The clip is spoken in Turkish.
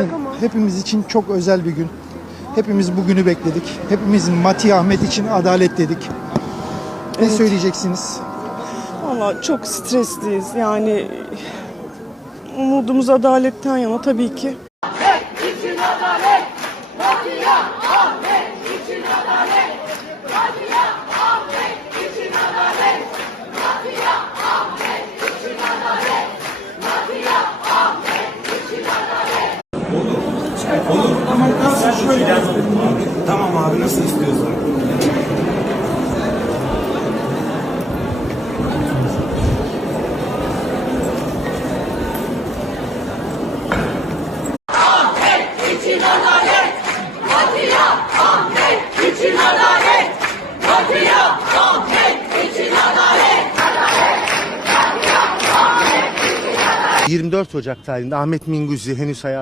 Ama. hepimiz için çok özel bir gün. Hepimiz bugünü bekledik. Hepimiz Mati Ahmet için adalet dedik. Ne Evet. söyleyeceksiniz? Valla çok stresliyiz. Yani umudumuz adaletten yana tabii ki. Tamam abi nasıl istiyorsan. Ocak tarihinde Ahmet Minguzzi henüz hayat